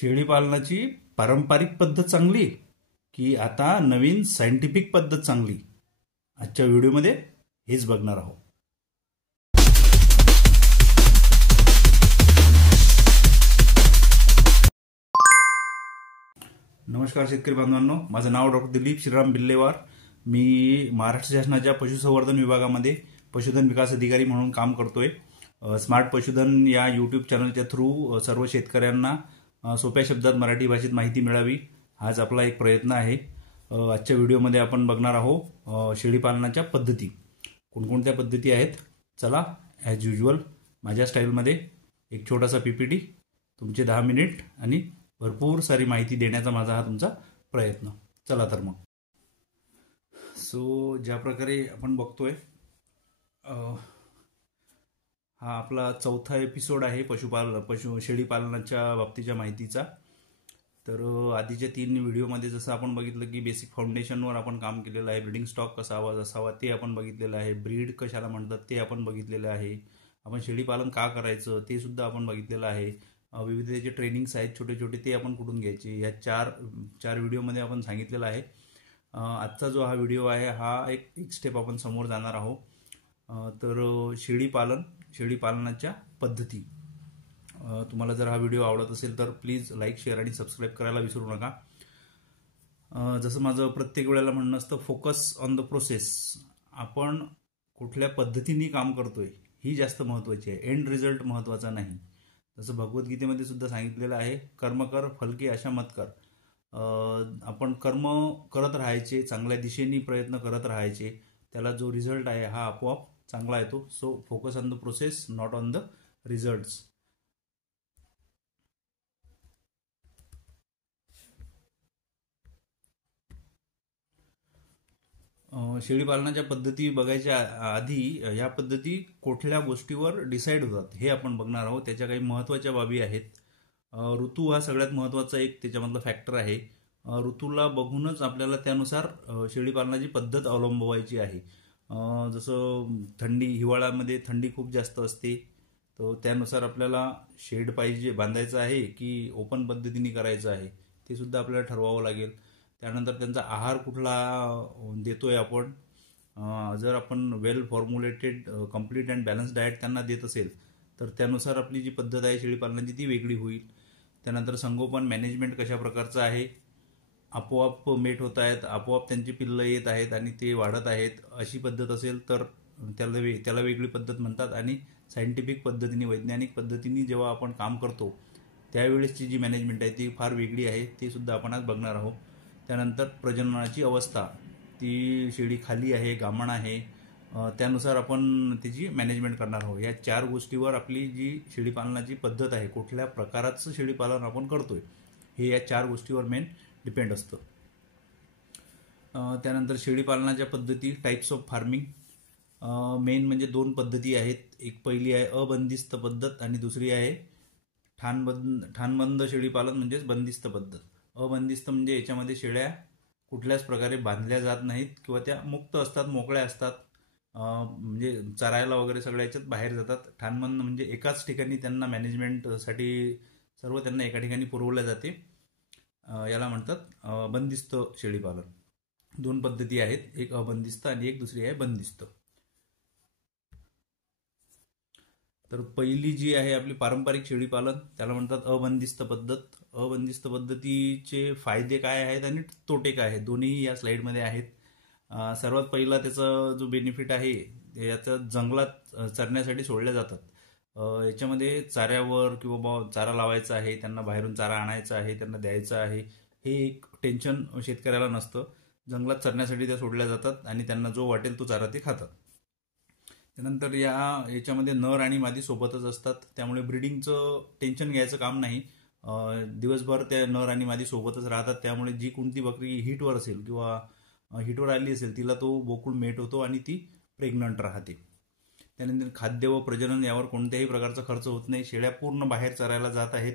शेळी पालनाची पारंपरिक पद्धत चांगली की आता नवीन सायंटिफिक पद्धत चांगली? आजच्या व्हिडिओमध्ये हेच बघणार आहोत. नमस्कार शेतकरी बांधवांनो, माझं नाव डॉक्टर दिलीप श्रीराम बिल्लेवार. मी महाराष्ट्र शासनाच्या पशुसंवर्धन विभागामध्ये पशुधन विकास अधिकारी म्हणून काम करतोय. स्मार्ट पशुधन या यूट्यूब चॅनलच्या थ्रू सर्व शेतकऱ्यांना सोप्या शब्दात मराठी भाषेत माहिती मिळावी हाच आपला एक प्रयत्न आहे. आजच्या व्हिडिओमध्ये आपण बघणार आहोत शेळी पालनाच्या पद्धती. कोणकोणत्या पद्धती आहेत? चला, ॲज युजल माझ्या स्टाईलमध्ये एक छोटासा पीपीटी, तुमचे 10 मिनिट आणि भरपूर सारी माहिती देण्याचा माझा हा तुमचा प्रयत्न. चला तर मग. ज्या प्रकारे आपण बघतोय, हा आपला चौथा एपिसोड आहे शेळी पालनाच्या बाबतीच्या माहितीचा. तर आधीच्या 3 व्हिडिओमध्ये जसं आपण बघितलं की बेसिक फाउंडेशनवर आपण काम केलेलं आहे. ब्रीडिंग स्टॉक कसा असावा ते आपण बघितलेलं आहे. ब्रीड कशाला म्हणतात ते आपण बघितलेलं आहे. आपण शेळी पालन का करायचं ते सुद्धा आपण बघितलेलं आहे. विविध त्याचे ट्रेनिंग्स आहेत छोटे छोटे, ते आपण कुठून घ्यायचे या चार व्हिडिओमध्ये आपण सांगितलेलं आहे. आजचा जो हा व्हिडिओ आहे हा एक स्टेप आपण समोर जाणार आहोत. तर शेळी पालनाच्या पद्धती. तुम्हाला जर हा व्हिडिओ आवडत असेल तर प्लीज लाईक, शेअर आणि सबस्क्राईब करायला विसरू नका. जसं माझं प्रत्येक वेळेला म्हणणं असतं, फोकस ऑन द प्रोसेस. आपण कुठल्या पद्धतीने काम करतोय ही जास्त महत्त्वाची आहे, एंड रिझल्ट महत्त्वाचा नाही. जसं भगवद्गीतेमध्ये सुद्धा सांगितलेलं आहे, कर्म कर फलके आशा मत कर. आपण कर्म करत राहायचे, चांगल्या दिशेने प्रयत्न करत राहायचे, त्याला जो रिझल्ट आहे हा आपोआप चांगला येतो. So focus on the process, not on the results. शेळी पालनाच्या पद्धती बघायच्या आधी ह्या पद्धती कुठल्या गोष्टीवर डिसाईड होतात हे आपण बघणार आहोत. त्याच्या काही महत्त्वाच्या बाबी आहेत. ऋतू हा सगळ्यात महत्त्वाचा एक त्याच्यामधला फॅक्टर आहे. ऋतूला बघूनच आपल्याला त्यानुसार शेळी पालनाची पद्धत अवलंबवायची आहे. जसं हिवाळ्यामध्ये थंडी खूप जास्त असते, तर त्यानुसार आपल्याला शेड पाहिजे बांधायचं आहे की ओपन पद्धतीने करायचं आहे ते सुद्धा आपल्याला ठरवावं लागेल. त्यानंतर त्यांचा आहार कुठला देतोय आपण. जर आपण well formulated complete and balance diet त्यांना देत असेल तर त्यानुसार आपली जी पद्धत आहे शेळी पालनाची ती वेगळी होईल. त्यानंतर संगोपन मॅनेजमेंट कशा प्रकारचं आहे, आपोआप मेट होत आहेत, आपोआप त्यांची पिल्लं येत आहेत आणि ते वाढत आहेत, अशी पद्धत असेल तर त्याला वेगळी पद्धत म्हणतात. आणि सायंटिफिक पद्धतीने, वैज्ञानिक पद्धतीने जेव्हा आपण काम करतो त्यावेळेसची जी मॅनेजमेंट आहे ती फार वेगळी आहे, ते सुद्धा आपण आज बघणार आहोत. त्यानंतर प्रजननाची अवस्था, ती शेळी खाली आहे, गामण आहे, त्यानुसार आपण त्याची मॅनेजमेंट करणार आहोत. या 4 गोष्टीवर आपली जी शेळी पालनाची पद्धत आहे, कुठल्या प्रकाराचं शेळी पालन आपण करतोय हे या 4 गोष्टीवर मेन डिपेंड असतं. त्यानंतर शेळी पालनाच्या पद्धती, टाईप्स ऑफ फार्मिंग. मेन म्हणजे 2 पद्धती आहेत. एक पहिली आहे अबंदिस्त पद्धत आणि दुसरी आहे ठाणबंद शेळी पालन म्हणजेच बंदिस्त पद्धत. अबंदिस्त म्हणजे याच्यामध्ये शेळ्या कुठल्याच प्रकारे बांधल्या जात नाहीत किंवा त्या मुक्त असतात, मोकळ्या असतात, म्हणजे चरायला वगैरे सगळ्या याच्यात बाहेर जातात. ठाणबंद म्हणजे एकाच ठिकाणी त्यांना मॅनेजमेंटसाठी सर्व त्यांना एका ठिकाणी पुरवल्या जाते, याला म्हणतात बंदिस्त शेळी पालन. 2 पद्धती आहेत, एक अबंदिस्त आणि एक दुसरी आहे बंदिस्त. तर पहिली जी आहे आपली पारंपरिक शेळी पालन, त्याला म्हणतात अबंदिस्त पद्धत. अबंदिस्त पद्धतीचे फायदे काय आहेत आणि तोटे काय आहेत, दोन्ही या स्लाइडमध्ये आहेत. सर्वात पहिला त्याचा जो बेनिफिट आहे, याचा जंगलात चरण्यासाठी सोडल्या जातात. याच्यामध्ये चाऱ्यावर किंवा चारा लावायचा आहे, त्यांना बाहेरून चारा आणायचा आहे, त्यांना द्यायचा आहे, हे एक टेन्शन शेतकऱ्याला नसतं. जंगलात चरण्यासाठी त्या सोडल्या जातात आणि त्यांना जो वाटेल तो चारा ते खातात. त्यानंतर याच्यामध्ये नर आणि मादी सोबतच असतात, त्यामुळे ब्रीडिंगचं टेन्शन घ्यायचं काम नाही. दिवसभर त्या नर आणि मादी सोबतच राहतात, त्यामुळे जी कोणती बकरी हिटवर असेल किंवा हिटवर आली असेल तिला तो बोकुळ मेट होतो आणि ती प्रेग्नंट राहते. त्यानंतर खाद्य व प्रजनन यावर कोणत्याही प्रकारचा खर्च होत नाही. शेळ्या पूर्ण बाहेर चरायला जात आहेत,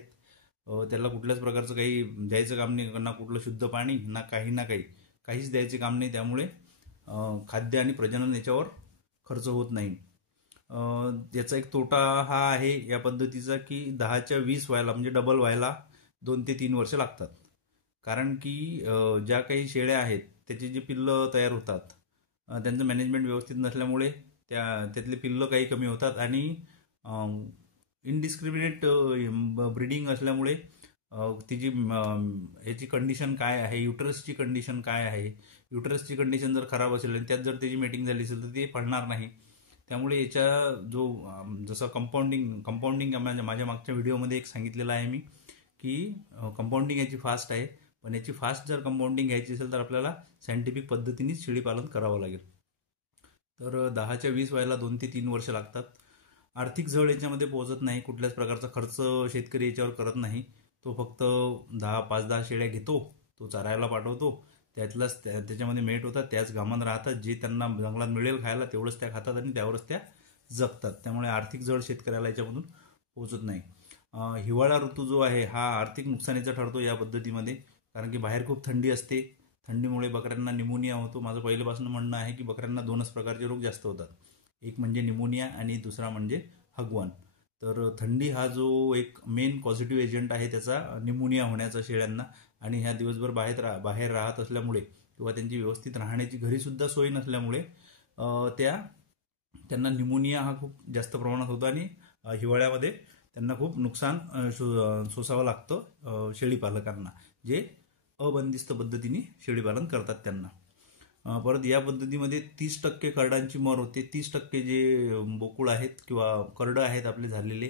त्याला कुठल्याच प्रकारचं काही द्यायचं काम नाही, ना कुठलं शुद्ध पाणी, ना काहीच द्यायचे काम नाही. त्यामुळे खाद्य आणि प्रजनन याच्यावर खर्च होत नाही. याचा एक तोटा हा आहे या पद्धतीचा की 10च्या 20 व्हायला म्हणजे डबल व्हायला 2 ते 3 वर्ष लागतात. कारण की ज्या काही शेळ्या आहेत त्याची जी पिल्लं तयार होतात त्यांचं मॅनेजमेंट व्यवस्थित नसल्यामुळे त्यातले पिल्लं काही कमी होतात आणि इनडिस्क्रिमिनेट ब्रीडिंग असल्यामुळे तिची याची कंडिशन काय आहे, युटरसची कंडिशन काय आहे, युटरसची कंडिशन जर खराब असेल आणि त्यात जर त्याची मेटिंग झाली असेल तर ते फळणार नाही. त्यामुळे याच्या जो जसं कंपाऊंडिंग माझ्या मागच्या व्हिडिओमध्ये एक सांगितलेलं आहे मी की कंपाऊंडिंग याची फास्ट आहे, पण याची फास्ट जर कंपाऊंडिंग घ्यायची असेल तर आपल्याला सायंटिफिक पद्धतीनेच शेळीपालन करावं लागेल. तर 10च्या 20 व्हायला 2 ते 3 वर्ष लागतात. आर्थिक झळ याच्यामध्ये पोहोचत नाही, कुठल्याच प्रकारचा खर्च शेतकरी याच्यावर करत नाही. तो फक्त 5-10 शेळ्या घेतो, तो चरायला पाठवतो, त्याच्यामध्ये मेट होतात, त्याच घामान राहतात, जे त्यांना जंगलात मिळेल खायला तेवढंच त्या खातात आणि त्यावरच त्या जगतात. त्यामुळे आर्थिक जड शेतकऱ्याला याच्यामधून पोहोचत नाही. हिवाळा ऋतू जो आहे हा आर्थिक नुकसानीचा ठरतो या पद्धतीमध्ये, कारण की बाहेर खूप थंडी असते. थंडीमुळे बकऱ्यांना निमोनिया होतो. माझं पहिल्यापासून म्हणणं आहे की बकऱ्यांना 2च प्रकारचे रोग जास्त होतात, एक म्हणजे निमोनिया आणि दुसरा म्हणजे हगवण. तर थंडी हा जो एक मेन पॉझिटिव्ह एजंट आहे त्याचा निमोनिया होण्याचा शेळ्यांना, आणि ह्या दिवसभर बाहेर राहत असल्यामुळे किंवा त्यांची व्यवस्थित राहण्याची घरीसुद्धा सोय नसल्यामुळे त्यांना निमोनिया हा खूप जास्त प्रमाणात होतो आणि हिवाळ्यामध्ये त्यांना खूप नुकसान सोसावं लागतं शेळीपालकांना, जे अबंदिस्त पद्धतीने शेळीपालन करतात त्यांना. परत या पद्धतीमध्ये 30% करडांची मर होते. 30% जे बोकुळ आहेत किंवा करडं आहेत आपले झालेले,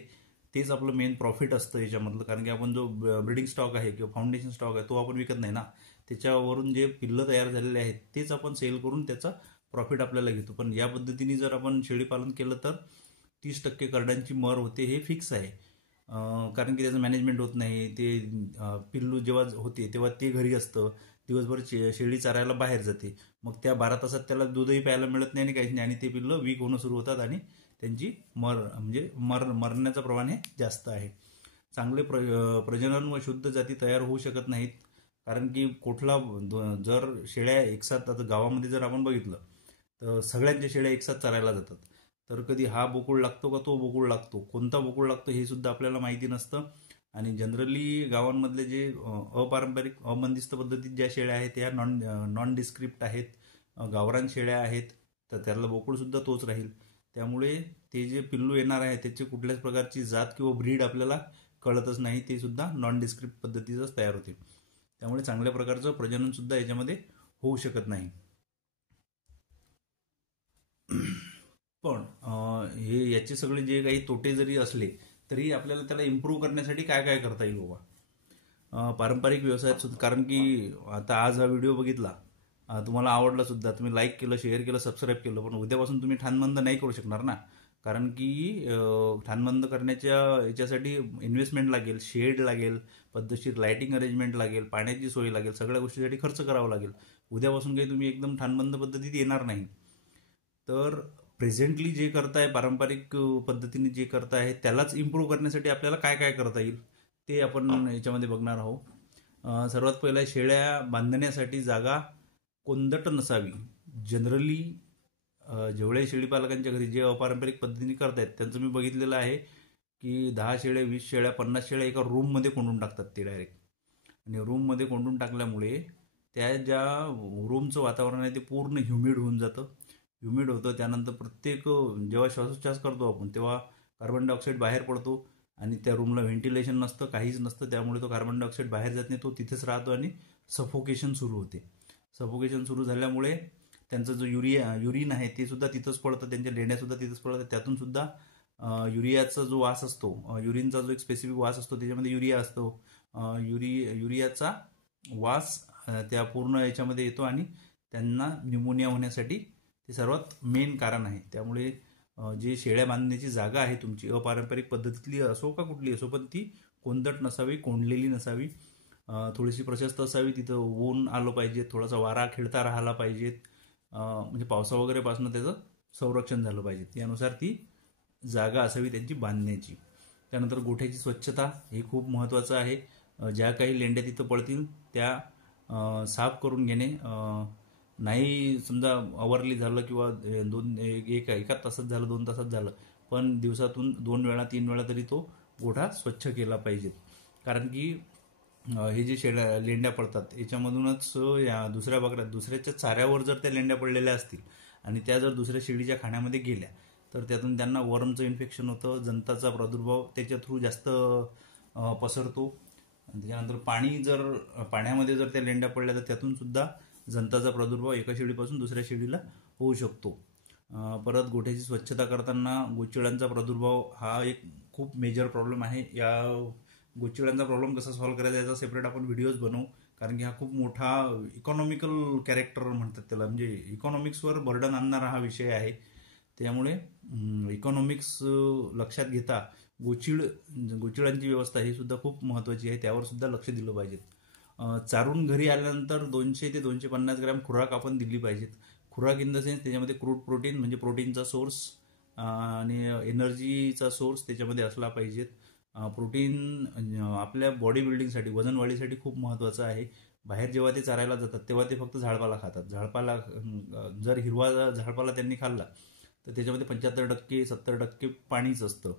तेच आपलं मेन प्रॉफिट असतं याच्यामधलं. कारण की आपण जो ब्रीडिंग स्टॉक आहे किंवा फाउंडेशन स्टॉक आहे तो आपण विकत नाही ना, त्याच्यावरून जे पिल्लं तयार झालेले आहेत तेच आपण सेल करून त्याचा प्रॉफिट आपल्याला घेतो. पण या पद्धतीने जर आपण शेळीपालन केलं तर 30% करडांची मर होते, हे फिक्स आहे. कारण की त्याचं मॅनेजमेंट होत नाही. ते पिल्लू जेव्हा होते तेव्हा ते घरी असतं, दिवसभर शेळी चारायला बाहेर जाते, मग त्या 12 तासात त्याला दूधही प्यायला मिळत नाही आणि काहीच नाही, आणि ते पिल्लं वीक होणं सुरू होतात आणि त्यांची मरण्याचं प्रमाण हे जास्त आहे. चांगले प्रजनन व शुद्ध जाती तयार होऊ शकत नाहीत, कारण की जर शेळ्या एकसाथ, आता गावामध्ये जर आपण बघितलं तर सगळ्यांच्या शेळ्या एकसाथ चरायला जातात, तर कधी हा बोकुळ लागतो का तो बोकुळ लागतो, कोणता बोकुळ लागतो हे सुद्धा आपल्याला माहिती नसतं. आणि जनरली गावांमधले जे अपारंपरिक अबंदिस्त पद्धतीत ज्या शेळ्या आहेत त्या नॉन डिस्क्रिप्ट आहेत, गावरान शेळ्या आहेत, तर त्याला बोकुळ सुद्धा तोच राहील. त्यामुळे ते जे पिल्लू येणार आहे त्याची कुठल्याच प्रकारची जात किंवा ब्रीड आपल्याला कळतच नाही, ते सुद्धा नॉन डिस्क्रिप्ट पद्धतीचंच तयार होते. त्यामुळे चांगल्या प्रकारचं प्रजनन सुद्धा याच्यामध्ये होऊ शकत नाही. पण याचे सगळे जे काही तोटे जरी असले तरी आपल्याला त्याला इम्प्रूव्ह करण्यासाठी काय काय करता येईल बाबा पारंपरिक व्यवसायात सुद्धा. कारण की आता आज हा व्हिडिओ बघितला, तुम्हाला आवडला सुद्धा, तुम्ही लाईक केलं, शेअर केलं, सबस्क्राईब केलं, पण उद्यापासून तुम्ही ठाणबंद नाही करू शकणार ना. कारण की ठाणबंद करण्याच्या याच्यासाठी इन्व्हेस्टमेंट लागेल, शेड लागेल, पद्धतशीर लाईटिंग अरेंजमेंट लागेल, पाण्याची सोय लागेल, सगळ्या गोष्टीसाठी खर्च करावा लागेल. उद्यापासून काही तुम्ही एकदम ठाणबंद पद्धतीत येणार नाही. तर प्रेझेंटली जे करताय, पारंपरिक पद्धतीने जे करताय त्यालाच इम्प्रूव्ह करण्यासाठी आपल्याला काय काय करता येईल ते आपण याच्यामध्ये बघणार आहोत. सर्वात पहिला, शेळ्या बांधण्यासाठी जागा कोंदट नसावी. जनरली जेवढे शेळीपालकांच्या घरी जे अपारंपरिक पद्धतीने करतायत त्यांचं मी बघितलेलं आहे की 10 शेळ्या, 20 शेळ्या, 50 शेळ्या एका रूममध्ये कोंडून टाकतात ते डायरेक्ट. आणि रूममध्ये कोंडून टाकल्यामुळे त्या ज्या रूमचं वातावरण आहे ते पूर्ण ह्युमिड होऊन जातं. ह्युमिड होतं, त्यानंतर प्रत्येक जेव्हा श्वासोच्छ्वास करतो आपण तेव्हा कार्बन डायऑक्साईड बाहेर पडतो आणि त्या रूमला व्हेंटिलेशन नसतं, काहीच नसतं, त्यामुळे तो कार्बन डायऑक्साईड बाहेर जात नाही, तो तिथेच राहतो आणि सफोकेशन सुरू होते. सफोकेशन सुरू झाल्यामुळे त्यांचं जो युरिन आहे ते सुद्धा तिथंच पडतं, त्यांच्या लेंड्यासुद्धा तिथंच पडतं, त्यातून सुद्धा युरियाचा जो वास असतो, युरिनचा जो एक स्पेसिफिक वास असतो त्याच्यामध्ये युरिया असतो, युरियाचा वास त्या पूर्ण याच्यामध्ये येतो आणि त्यांना न्यूमोनिया होण्यासाठी ते सर्वात मेन कारण आहे. त्यामुळे जे शेळ्या बांधण्याची जागा आहे तुमची, अपारंपरिक पद्धतीतली असो का कुठली असो, पण ती कोंदट नसावी, कोंडलेली नसावी, थोडीशी प्रशस्त असावी, तिथं ऊन आलं पाहिजे, थोडासा वारा खेळता राहिला पाहिजेत, म्हणजे पावसा वगैरेपासून त्याचं संरक्षण झालं पाहिजे, त्यानुसार ती जागा असावी त्यांची बांधण्याची. त्यानंतर गोठ्याची स्वच्छता हे खूप महत्त्वाचं आहे. ज्या काही लेंड्या तिथं पडतील त्या साफ करून घेणे. नाही समजा आवरली झालं किंवा एका तासात झालं, 2 तासात झालं, पण दिवसातून 2 वेळा 3 वेळा तरी तो गोठा स्वच्छ केला पाहिजे. कारण की हे जे लेंड्या पडतात याच्यामधूनच या दुसऱ्याच्या चाऱ्यावर जर त्या लेंड्या पडलेल्या असतील आणि त्या जर दुसऱ्या शेळीच्या खाण्यामध्ये गेल्या तर त्यातून त्यांना वर्मचं इन्फेक्शन होतं, जंताचा प्रादुर्भाव त्याच्या थ्रू जास्त पसरतो. त्याच्यानंतर पाण्यामध्ये जर त्या लेंड्या पडल्या तर त्यातून सुद्धा जंताचा प्रादुर्भाव एका शेळीपासून दुसऱ्या शेळीला होऊ शकतो. परत गोठ्याची स्वच्छता करताना गोचिडांचा प्रादुर्भाव हा एक खूप मेजर प्रॉब्लेम आहे. या गोचिडांचा प्रॉब्लेम कसा सॉल्व्ह करायचा याचा सेपरेट आपण व्हिडिओज बनवू, कारण की हा खूप मोठा इकॉनॉमिकल कॅरेक्टर म्हणतात त्याला, म्हणजे इकॉनॉमिक्सवर बर्डन आणणारा हा विषय आहे. त्यामुळे इकॉनॉमिक्स लक्षात घेता गोचिडांची व्यवस्था ही सुद्धा खूप महत्त्वाची आहे, त्यावर सुद्धा लक्ष दिलं पाहिजे. चारून घरी आल्यानंतर 200 ते 250 ग्रॅम खुराक आपण दिली पाहिजेत. खुराक इन द सेन्स त्याच्यामध्ये क्रूड प्रोटीन म्हणजे प्रोटीनचा सोर्स आणि एनर्जीचा सोर्स त्याच्यामध्ये असला पाहिजेत. प्रोटीन आपल्या बॉडी बिल्डिंगसाठी, वजन वाढीसाठी खूप महत्त्वाचं आहे. बाहेर जेव्हा ते चारायला जातात तेव्हा ते फक्त झाडपाला खातात. जर हिरवा झाडपाला त्यांनी खाल्ला तर त्याच्यामध्ये 75% 70% पाणीच असतं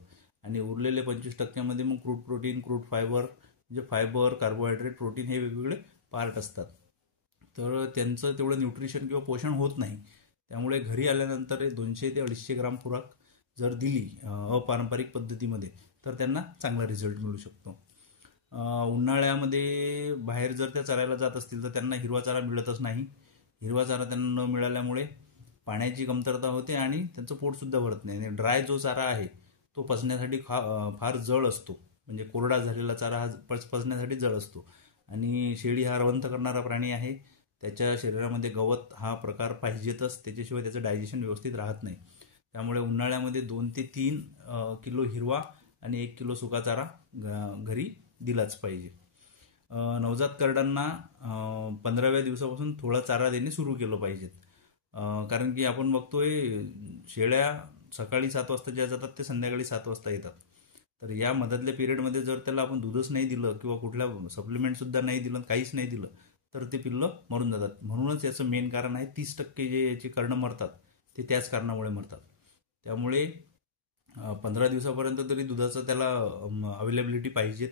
आणि उरलेले 25% मग क्रूड प्रोटीन, क्रूड फायबर म्हणजे फायबर, कार्बोहायड्रेट, प्रोटीन हे वेगवेगळे पार्ट असतात. तर त्यांचं तेवढं न्यूट्रिशन किंवा पोषण होत नाही. त्यामुळे घरी आल्यानंतर 200 ते 250 ग्राम खुराक जर दिली अपारंपरिक पद्धतीमध्ये तर त्यांना चांगला रिझल्ट मिळू शकतो. उन्हाळ्यामध्ये बाहेर जर त्या चरायला जात असतील तर त्यांना हिरवा चारा मिळतच नाही. हिरवा चारा त्यांना न मिळाल्यामुळे पाण्याची कमतरता होते आणि त्यांचं पोटसुद्धा भरत नाही. आणि ड्राय जो चारा आहे तो पचण्यासाठी फार जड असतो, म्हणजे कोरडा झालेला चारा हा पचण्यासाठी जड असतो. आणि शेळी हा रवंथ करणारा प्राणी आहे, त्याच्या शरीरामध्ये गवत हा प्रकार पाहिजेतच, त्याच्याशिवाय त्याचं डायजेशन व्यवस्थित राहत नाही. त्यामुळे उन्हाळ्यामध्ये 2 ते 3 किलो हिरवा आणि 1 किलो सुका चारा घरी दिलाच पाहिजे. नवजात करडांना 15व्या दिवसापासून थोडा चारा देणे सुरू केलं पाहिजे, कारण की आपण बघतोय शेळ्या सकाळी 7 वाजता ज्या जातात ते संध्याकाळी 7 वाजता येतात. तर या मधातल्या पिरियडमध्ये जर त्याला आपण दूधच नाही दिलं किंवा कुठल्या सप्लिमेंटसुद्धा नाही दिलं, काहीच नाही दिलं तर ते पिल्लं मरून जातात. म्हणूनच याचं मेन कारण आहे 30% जे याची करणं मरतात ते त्याच कारणामुळे मरतात. त्यामुळे 15 दिवसापर्यंत तरी दुधाचं त्याला अवेलेबिलिटी पाहिजेत.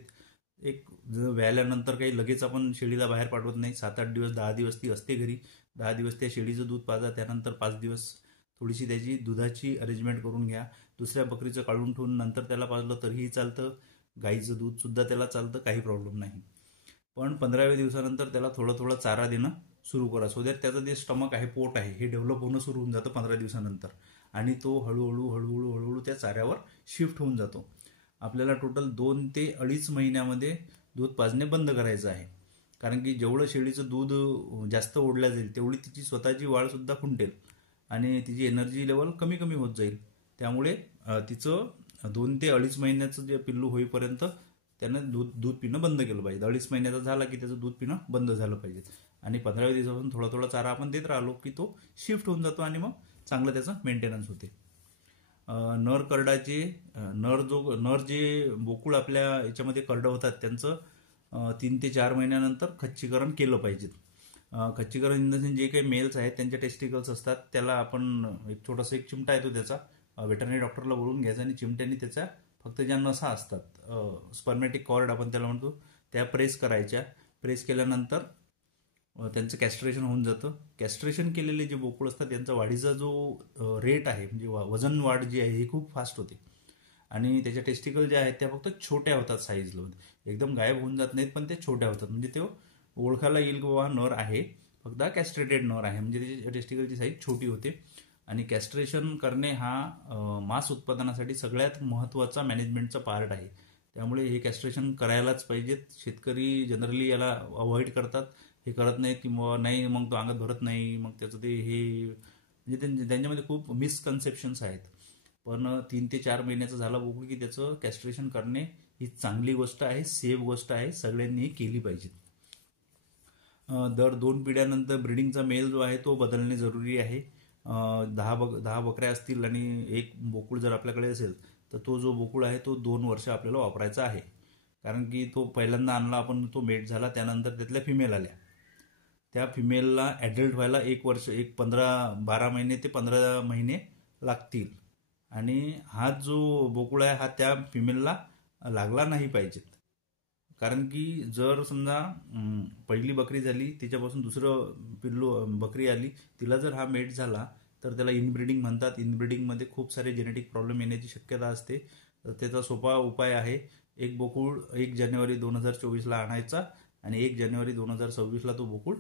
एक व्याल्यानंतर काही लगेच आपण शेळीला बाहेर पाठवत नाही. 7-8 दिवस 10 दिवस ती असते घरी. 10 दिवस त्या शेळीचं दूध पाजा, त्यानंतर 5 दिवस थोडीशी त्याची दुधाची अरेंजमेंट करून घ्या. दुसऱ्या बकरीचं काढून ठेवून नंतर त्याला पाजलं तरीही चालतं. गाईचं दूध सुद्धा त्याला चालतं, काही प्रॉब्लेम नाही. पण 15व्या दिवसानंतर त्याला थोडं चारा देणं सुरू करा, सो दॅट त्याचं जे स्टमक आहे, पोट आहे, हे डेव्हलप होणं सुरू होऊन जातं 15 दिवसानंतर आणि तो हळूहळू त्या चाऱ्यावर शिफ्ट होऊन जातो. आपल्याला टोटल 2 ते 2.5 महिन्यामध्ये दूध पाजणे बंद करायचं आहे, कारण की जेवढं शेळीचं दूध जास्त ओढल्या जाईल तेवढी तिची स्वतःची वाढ सुद्धा खुंटेल आणि तिची एनर्जी लेवल कमी कमी होत जाईल. त्यामुळे तिचं 2 ते 2.5 महिन्याचं जे पिल्लू होईपर्यंत त्यानं दूध पिणं बंद केलं पाहिजे. 2.5 महिन्याचा झाला की त्याचं दूध पिणं बंद झालं पाहिजे आणि 15व्या दिवसापासून थोडा चारा आपण देत राहिलो की तो शिफ्ट होऊन जातो आणि मग चांगलं त्याचं मेंटेनन्स होते. नर करडाचे नर जे बोकुळ आपल्या याच्यामध्ये करडं होतात त्यांचं 3 ते 4 महिन्यानंतर खच्चीकरण केलं पाहिजे. खच्चीकरण इन द सेन्स जे काही मेल्स आहेत त्यांचे टेस्टिकल्स असतात त्याला आपण एक चिमटा येतो त्याचा, वेटरनरी डॉक्टरला बोलून घ्यायचा आणि चिमट्याने त्याच्या फक्त ज्या नसा असतात, स्पर्मॅटिक कॉर्ड आपण त्याला म्हणतो, त्या प्रेस करायच्या. प्रेस केल्यानंतर त्यांचं कॅस्ट्रेशन होऊन जातं. कॅस्ट्रेशन केलेले जे बोकुळ असतात त्यांचा वाढीचा जो रेट आहे, म्हणजे वजन वाढ जी आहे ही खूप फास्ट होते आणि त्याच्या टेस्टिकल ज्या आहेत त्या फक्त छोट्या होतात साईजला, एकदम गायब होऊन जात नाहीत पण ते छोट्या होतात. म्हणजे ते ओळखायला येईल की बाबा नर आहे, फक्त कॅस्ट्रेटेड नर आहे, म्हणजे त्याची टेस्टिकलची साईज छोटी होते. आणि कॅस्ट्रेशन करणे हा मांस उत्पादनासाठी सगळ्यात महत्त्वाचा मॅनेजमेंटचा पार्ट आहे. त्यामुळे हे कॅस्ट्रेशन करायलाच पाहिजेत. शेतकरी जनरली याला अवॉइड करतात, हे करत नाहीत किंवा नाही मग तो अंगात भरत नाही, मग त्याचं ते हे म्हणजे त्यांच्यामध्ये खूप मिसकन्सेप्शन्स आहेत. पण 3 ते 4 महिन्याचं झालं बोकड की त्याचं कॅस्ट्रेशन करणे ही चांगली गोष्ट आहे, सेफ गोष्ट आहे, सगळ्यांनी केली पाहिजे. दर 2 पिढ्यानंतर ब्रीडिंगचा मेल जो आहे तो बदलणे जरुरी आहे. 10 बकऱ्या असतील आणि एक बोकुळ जर आपल्याकडे असेल तर तो जो बोकुळ आहे तो 2 वर्ष आपल्याला वापरायचा आहे, कारण की तो पहिल्यांदा आणला आपण, तो मेट झाला, त्यानंतर त्यातल्या फिमेल आल्या. त्या फिमेलला ॲडल्ट व्हायला 1 वर्ष, 12 महिने ते 15 महिने लागतील आणि हा जो बोकुळ आहे हा त्या फिमेलला लागला नाही पाहिजेत, कारण की जर समजा पहिली बकरी झाली, तिच्यापासून दुसरं पिल्लू बकरी आली, तिला जर हा मेट झाला तर त्याला इनब्रीडिंग म्हणतात. इनब्रीडिंगमध्ये खूप सारे जेनेटिक प्रॉब्लेम येण्याची शक्यता असते. तर त्याचा सोपा उपाय आहे, एक बोकूळ 1 जानेवारी 2024ला आणायचा आणि 1 जानेवारी 2026ला तो बोकूळ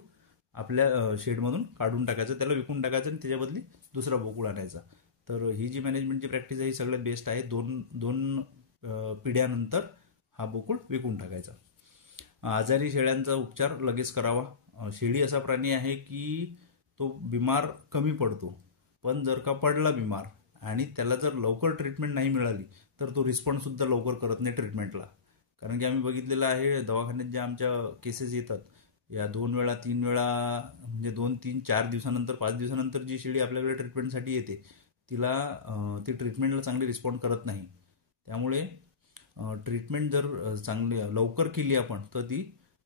आपल्या शेडमधून काढून टाकायचं, त्याला विकून टाकायचं आणि त्याच्याबदली दुसरा बोकूळ आणायचा. तर ही जी मॅनेजमेंटची प्रॅक्टिस आहे ही सगळ्यात बेस्ट आहे. दोन पिढ्यानंतर हा बोकूळ विकून टाकायचा. आजारी शेळ्यांचा उपचार लगेच करावा. शेळी असा प्राणी आहे की तो बिमार कमी पडतो, पण जर का पडला बिमार आणि त्याला जर लवकर ट्रीटमेंट नाही मिळाली तर तो रिस्पॉन्ससुद्धा लवकर करत नाही ट्रीटमेंटला. कारण की आम्ही बघितलेलं आहे दवाखान्यात ज्या आमच्या केसेस येतात, या 2 वेळा 3 वेळा म्हणजे 2, 3, 4 दिवसानंतर 5 दिवसानंतर जी शेळी आपल्याकडे ट्रीटमेंटसाठी येते तिला ती ट्रीटमेंटला चांगली रिस्पॉन्ड करत नाही. त्यामुळे ट्रीटमेंट जर चांगली लवकर केली आपण तर ती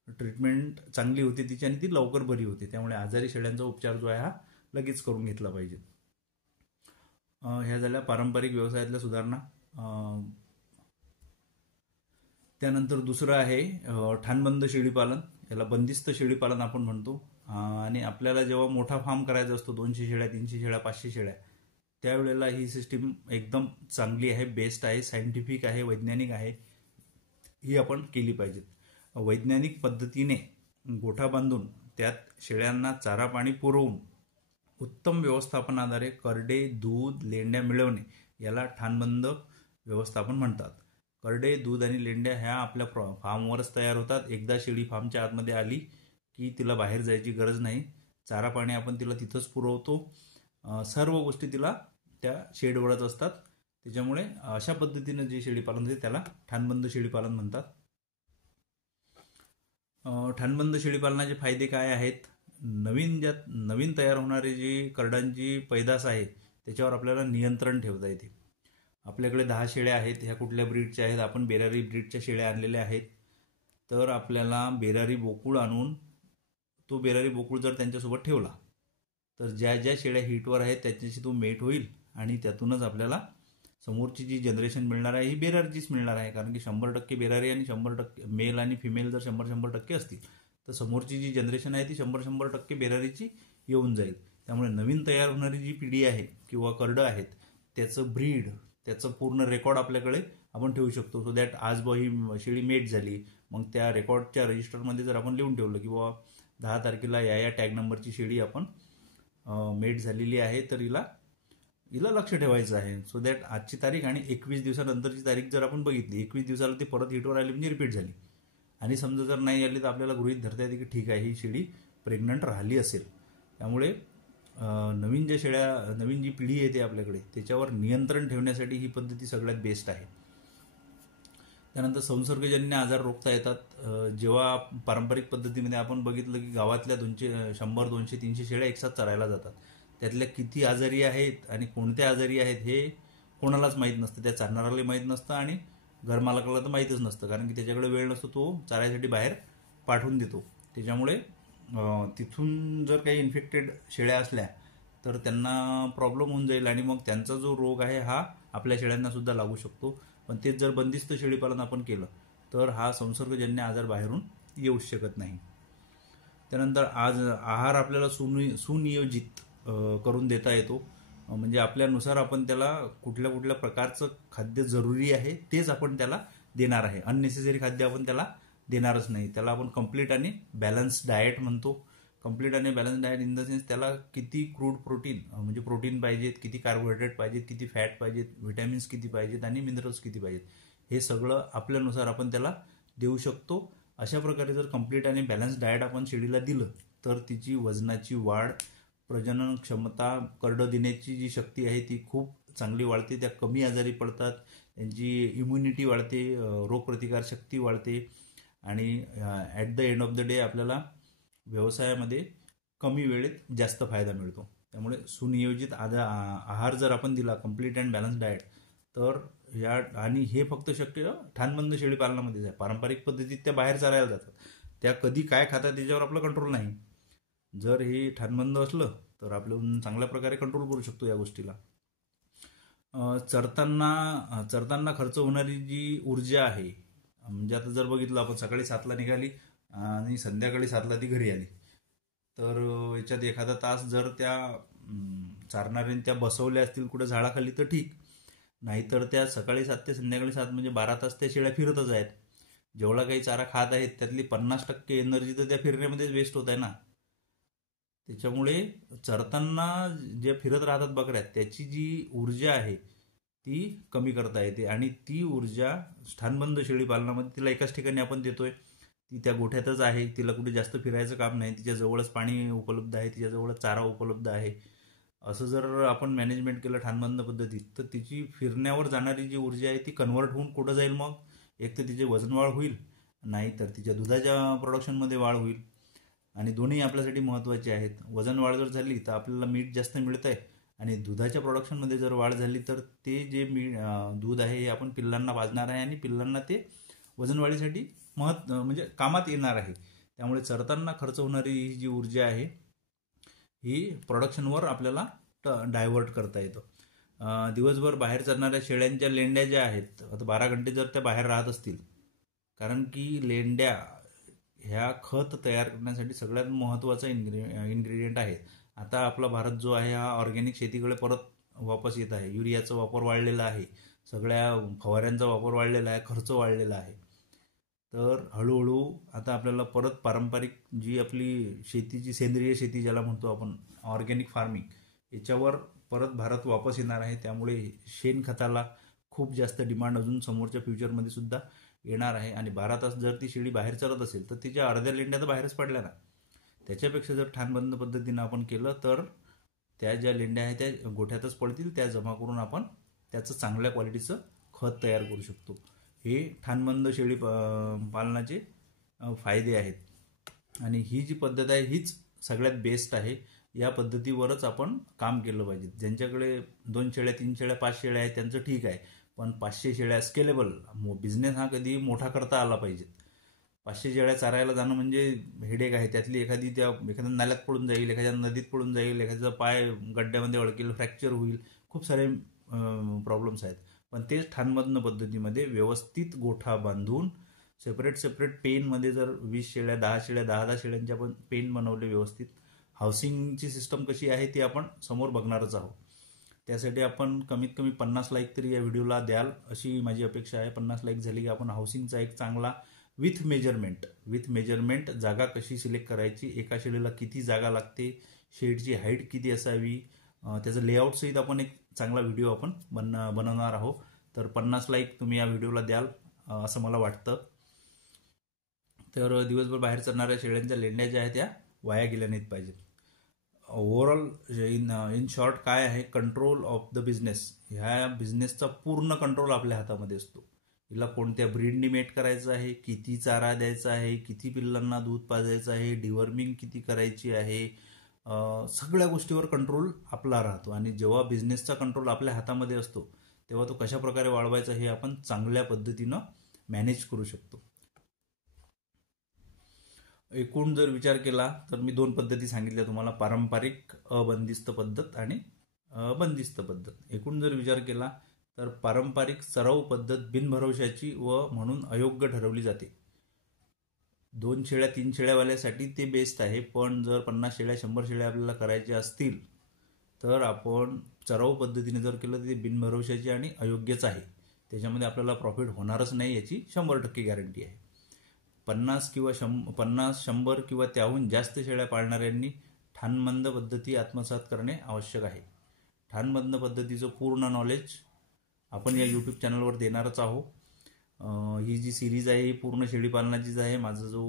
ट्रीटमेंट चांगली होते तिची आणि ती लवकर बरी होते. त्यामुळे आजारी शेळ्यांचा उपचार जो आहे हा लगेच करून घेतला पाहिजे. ह्या झाल्या पारंपरिक व्यवसायातल्या सुधारणा. त्यानंतर दुसरं आहे ठाणबंद शेळीपालन, याला बंदिस्त शेळीपालन आपण म्हणतो. आणि आपल्याला जेव्हा मोठा फार्म करायचा असतो 200 शेळ्या, 300 शेळ्या, 500 शेळ्या, त्यावेळेला ही सिस्टीम एकदम चांगली आहे, बेस्ट आहे, सायंटिफिक आहे, वैज्ञानिक आहे, ही आपण केली पाहिजे. वैज्ञानिक पद्धतीने गोठा बांधून त्यात शेळ्यांना चारा पाणी पुरवून उत्तम व्यवस्थापनाद्वारे करडे, दूध, लेंड्या मिळवणे याला ठाणबंद व्यवस्थापन म्हणतात. करडे, दूध आणि लेंड्या ह्या आपल्या फार्मवरच तयार होतात. एकदा शेळी फार्मच्या आतमध्ये आली की तिला बाहेर जायची गरज नाही. चारा पाणी आपण तिला तिथंच पुरवतो. सर्व गोष्टी तिला त्या शेडवरच असतात. त्याच्यामुळे अशा पद्धतीनं जे शेळीपालन होते त्याला ठाणबंद शेळीपालन म्हणतात. ठाणबंद शेळीपालनाचे फायदे काय आहेत? नवीन तयार होणारी जी करडांची पैदास आहे त्याच्यावर आपल्याला नियंत्रण ठेवता येते. आपल्याकडे 10 शेळ्या आहेत, ह्या कुठल्या ब्रीडच्या आहेत? आपण बेरारी ब्रीडच्या शेळ्या आणलेल्या आहेत. तर आपल्याला बेरारी बोकूळ आणून तो बेरारी बोकूळ जर त्यांच्यासोबत ठेवला तर ज्या ज्या शेळ्या हिटवर आहेत त्याच्याशी तो मेट होईल आणि त्यातूनच आपल्याला समोरची जी जनरेशन मिळणार आहे ही बेरारीचीच मिळणार आहे. कारण की 100% बेरारी आणि 100% मेल आणि फिमेल जर 100% असतील तर समोरची जी जनरेशन आहे ती 100% बेरारीची येऊन जाईल. त्यामुळे नवीन तयार होणारी जी पिढी आहे किंवा करडं आहेत त्याचं ब्रीड, त्याचं पूर्ण रेकॉर्ड आपल्याकडे आपण ठेवू शकतो. सो दॅट आज ही शेळी मेट झाली, मग त्या रेकॉर्डच्या रजिस्टरमध्ये जर आपण लिहून ठेवलं की बाबा 10 तारखेला या टॅग नंबरची शेळी आपण मेट झालेली आहे तर हिला लक्ष ठेवायचं आहे. सो दॅट आजची तारीख आणि 21 दिवसानंतरची तारीख जर आपण बघितली, 21 दिवसाला ती परत हिटवर आली म्हणजे रिपीट झाली आणि समजा जर नाही आली तर आपल्याला गृहीत धरता येते की ठीक आहे ही शेळी प्रेग्नंट राहिली असेल. त्यामुळे नवीन जी पिढी येते आपल्याकडे त्याच्यावर नियंत्रण ठेवण्यासाठी ही पद्धती सगळ्यात बेस्ट आहे. त्यानंतर संसर्गजन्य आजार रोखता येतात. जेव्हा पारंपरिक पद्धतीमध्ये आपण बघितलं की गावातल्या 100, 200, 300 शेळ्या एकसाथ चरायला जातात, त्यातल्या किती आजारी आहेत आणि कोणत्या आजारी आहेत हे कोणालाच माहीत नसतं. त्या चारणाराला माहीत नसतं आणि घरमालकाला तर माहीतच नसतं, कारण की त्याच्याकडे वेळ नसतो, तो चारायसाठी बाहेर पाठवून देतो. त्याच्यामुळे तिथून जर काही इन्फेक्टेड शेळ्या असल्या तर त्यांना प्रॉब्लेम होऊन जाईल आणि मग त्यांचा जो रोग आहे हा आपल्या शेळ्यांना सुद्धा लागू शकतो. पण तेच जर बंदिस्त शेळीपालन आपण केलं तर हा संसर्गजन्य आजार बाहेरून येऊ शकत नाही. त्यानंतर आहार आपल्याला सुनियोजित करून देता येतो. म्हणजे आपल्यानुसार आपण त्याला कुठल्या कुठल्या प्रकारचं खाद्य जरुरी आहे तेच आपण त्याला देणार आहे. अननेसेसरी खाद्य आपण त्याला देणारच नाही. त्याला आपण कंप्लीट आणि बॅलन्स डाएट म्हणतो. कंप्लीट आणि balance diet in the sense त्याला किती क्रूड प्रोटीन म्हणजे प्रोटीन पाहिजेत, किती कार्बोहायड्रेट पाहिजेत, किती फॅट पाहिजेत, व्हिटॅमिन्स किती पाहिजेत आणि मिनरल्स किती पाहिजेत, हे सगळं आपल्यानुसार आपण त्याला देऊ शकतो. अशा प्रकारे जर कंप्लीट आणि बॅलन्स डाएट आपण शेळीला दिलं तर तिची वजनाची वाढ, प्रजनन क्षमता, करडं देण्याची जी शक्ती आहे ती खूप चांगली वाढते. त्या कमी आजारी पडतात, त्यांची इम्युनिटी वाढते, रोगप्रतिकार शक्ती वाढते आणि at the end of the day आपल्याला व्यवसायामध्ये कमी वेळेत जास्त फायदा मिळतो. त्यामुळे सुनियोजित आहार जर आपण दिला, कंप्लीट अँड बॅलन्स डाएट, तर आणि हे फक्त शक्य ठाणबंद शेळीपालनामध्येच आहे. पारंपरिक पद्धतीत त्या बाहेर चरायला जातात, त्या कधी काय खातात त्याच्यावर आपला कंट्रोल नाही. जर हे ठाणबंद असलं तर आपण चांगल्या प्रकारे कंट्रोल करू शकतो या गोष्टीला. चरताना खर्च होणारी जी ऊर्जा आहे म्हणजे आता जर बघितलं आपण सकाळी 7ला निघाली आणि संध्याकाळी 7ला ती घरी आली, तर याच्यात एखादा तास जर त्या चारणाऱ्यांनी त्या बसवल्या असतील कुठे झाडाखाली तर ठीक, नाहीतर त्या सकाळी 7 ते संध्याकाळी 7 म्हणजे 12 तास त्या शेळ्या फिरतच आहेत. जेवढा काही चारा खात आहेत त्यातली 50% एनर्जी तर त्या फिरण्यामध्येच वेस्ट होत आहे ना. त्याच्यामुळे चरताना जे फिरत राहतात बकऱ्या, त्याची जी ऊर्जा आहे ती कमी करता येते आणि ती ऊर्जा स्थानबंद शेळी पालनामध्ये तिला एकाच ठिकाणी आपण देतोय. ती त्या गोठ्यातच आहे, तिला कुठे जास्त फिरायचं काम नाही, तिच्याजवळच पाणी उपलब्ध आहे, तिच्याजवळच चारा उपलब्ध आहे. असं जर आपण मॅनेजमेंट केलं ठाणबंद पद्धतीत तर तिची फिरण्यावर जाणारी जी ऊर्जा आहे ती कन्वर्ट होऊन कुठं जाईल मग? एक तर तिचे वजन वाढ होईल, नाही तर तिच्या दुधाच्या प्रोडक्शनमध्ये वाढ होईल. आणि दोन्ही आपल्यासाठी महत्त्वाचे आहेत. वजन वाढ जर झाली तर आपल्याला मीठ जास्त मिळतं आहे आणि दुधाच्या प्रोडक्शनमध्ये जर वाढ झाली तर ते जे दूध आहे हे आपण पिल्लांना पाजणार आहे आणि पिल्लांना ते वजन वाढीसाठी म्हणजे कामात येणार आहे. त्यामुळे चरताना खर्च होणारी ही जी ऊर्जा आहे ही प्रोडक्शनवर आपल्याला डायव्हर्ट करता येतं. दिवसभर बाहेर चरणाऱ्या शेळ्यांच्या लेंड्या ज्या आहेत, आता 12 घंटे जर त्या बाहेर राहत असतील, कारण की लेंड्या ह्या खत तयार करण्यासाठी सगळ्यात महत्त्वाचा इन्ग्रेडियंट आहे. आता आपला भारत जो आहे हा ऑर्गॅनिक शेतीकडे परत वापस येत आहे. युरियाचा वापर वाढलेला आहे, सगळ्या फवाऱ्यांचा वापर वाढलेला आहे, खर्च वाढलेला आहे. तर हळूहळू आता आपल्याला परत पारंपरिक जी आपली शेतीची सेंद्रिय शेती ज्याला म्हणतो आपण, ऑर्गॅनिक फार्मिंग, याच्यावर परत भारत वापस येणार आहे. त्यामुळे शेणखताला खूप जास्त डिमांड अजून समोरच्या फ्युचरमध्ये सुद्धा येणार आहे. आणि 12 तास जर ती शेळी बाहेर चरत असेल तर तिच्या अर्ध्या लेंड्या तर बाहेरच पडल्या ना. त्याच्यापेक्षा जर ठाणबंद पद्धतीनं आपण केलं तर त्या ज्या लेंड्या आहेत त्या गोठ्यातच पडतील, त्या जमा करून आपण त्याचं चांगल्या क्वालिटीचं खत तयार करू शकतो. हे ठाणबंद शेळी पालनाचे फायदे आहेत. आणि ही जी पद्धत आहे हीच सगळ्यात बेस्ट आहे. या पद्धतीवरच आपण काम केलं पाहिजे. ज्यांच्याकडे 2 शेळ्या, 3 शेळ्या, 5 शेळ्या आहेत त्यांचं ठीक आहे, पण 500 शेळ्या स्केलेबल बिझनेस हा कधी मोठा करता आला पाहिजे. 500 शेळ्या चारायला जाणं म्हणजे हेडेक आहे. त्यातली एखाद्या नाल्यात पडून जाईल, एखाद्या नदीत पडून जाईल, एखाद्याचा पाय गड्ड्यामध्ये अडकेल, फ्रॅक्चर होईल, खूप सारे प्रॉब्लेम्स आहेत. पण तेच ठाणबंद पद्धतीमध्ये व्यवस्थित गोठा बांधून सेपरेट पेनमध्ये जर 20 शेळ्या, 10 शेळ्या, 10 शेळ्यांचे आपण पेन बनवले व्यवस्थित. हाऊसिंगची सिस्टम कशी आहे ती आपण समोर बघणारच आहोत. त्यासाठी आपण कमीत कमी 50 लाईक तरी या व्हिडिओला द्याल अशी माझी अपेक्षा आहे. 50 लाईक झाली की आपण हाऊसिंगचा एक चांगला विथ मेजरमेंट जागा कशी सिलेक्ट करायची, एका शेळीला किती जागा लागते, शेडची हाईट किती असावी, त्याचं लेआउट सहित आपण एक चांगला व्हिडिओ आपण बनवणार आहोत. तर 50 लाईक तुम्ही या व्हिडिओला द्याल असं मला वाटतं. तर दिवसभर बाहेर चरणाऱ्या शेळ्यांच्या लेंड्या ज्या आहेत त्या वाया गेल्या नाहीत पाहिजेत. ओव्हरऑल इन शॉर्ट काय आहे, कंट्रोल ऑफ द बिझनेस. ह्या बिझनेसचा पूर्ण कंट्रोल आपल्या हातामध्ये असतो. हिला कोणत्या ब्रीडनी मेट करायचं आहे, किती चारा द्यायचा आहे, किती पिल्लांना दूध पाजायचं आहे, डिवर्मिंग किती करायची आहे, सगळ्या गोष्टीवर कंट्रोल आपला राहतो. आणि जेव्हा बिझनेसचा कंट्रोल आपल्या हातामध्ये असतो तेव्हा तो कशा प्रकारे वाढवायचा हे आपण चांगल्या पद्धतीनं मॅनेज करू शकतो. एकूण जर विचार केला तर मी 2 पद्धती सांगितल्या तुम्हाला, पारंपरिक अबंदिस्त पद्धत आणि बंदिस्त पद्धत. एकूण जर विचार केला तर पारंपरिक सराव पद्धत बिनभरवशाची व म्हणून अयोग्य ठरवली जाते. 2 शेळ्या 3 शेळ्यावाल्यासाठी ते बेस्ट आहे, पण जर 50 शेळ्या 100 शेळ्या आपल्याला करायच्या असतील तर आपण सराव पद्धतीने जर केलं तर ते बिनभरवशाची आणि अयोग्यच आहे. त्याच्यामध्ये आपल्याला प्रॉफिट होणारच नाही याची 100% गॅरंटी आहे. 50, 100 किंवा त्याहून जास्त शेळ्या पाळणाऱ्यांनी ठाणबंद पद्धती आत्मसात करणे आवश्यक आहे. ठाणबंद पद्धतीचं पूर्ण नॉलेज आपण या यूट्यूब चॅनलवर देणारच आहोत. ही जी सिरीज आहे ही पूर्ण शेळीपालनाचीच आहे. माझा जो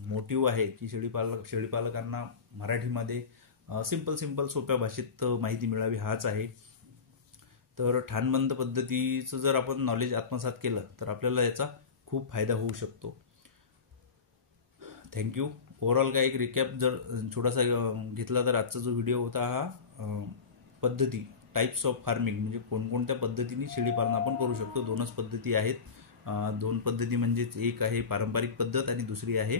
मोटिव्ह आहे की शेळीपालकांना मराठीमध्ये सिंपल सोप्या भाषेत माहिती मिळावी हाच आहे. तर ठाणबंद पद्धतीचं जर आपण नॉलेज आत्मसात केलं तर आपल्याला याचा खूप फायदा होऊ शकतो. थँक्यू. ओव्हरऑल काय एक रिकॅप जर छोटासा घेतला तर आजचा जो व्हिडिओ होता हा पद्धती, टाईप्स ऑफ फार्मिंग, म्हणजे कोणकोणत्या पद्धतीने शेळीपालन आपण करू शकतो. 2च पद्धती आहेत. 2 पद्धती म्हणजेच एक आहे पारंपरिक पद्धत आणि दुसरी आहे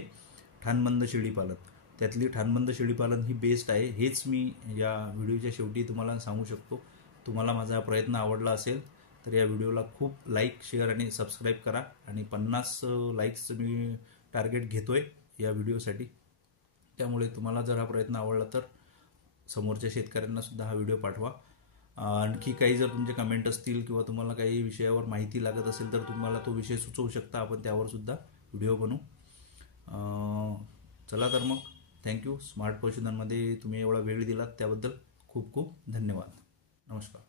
ठाणबंद शेळीपालन. त्यातली ठाणबंद शेळीपालन ही बेस्ट आहे. हेच मी या व्हिडिओच्या शेवटी तुम्हाला सांगू शकतो. तुम्हाला माझा प्रयत्न आवडला असेल तर या व्हिडिओला खूप लाईक, शेअर आणि सबस्क्राईब करा आणि 50 लाईक्सचं मी टार्गेट घेतोय या व्हिडिओसाठी. त्यामुळे तुम्हाला जर हा प्रयत्न आवडला तर समोरच्या शेतकऱ्यांना सुद्धा हा व्हिडिओ पाठवा. आणखी काही जर तुमचे कमेंट असतील किंवा तुम्हाला काही विषयावर माहिती लागत असेल तर तुम्हाला तो विषय सुचवू शकता, आपण त्यावर सुद्धा व्हिडिओ बनवू. चला तर मग थँक्यू. स्मार्ट पशुधनमध्ये तुम्ही एवढा वेळ दिलात त्याबद्दल खूप खूप धन्यवाद. नमस्कार.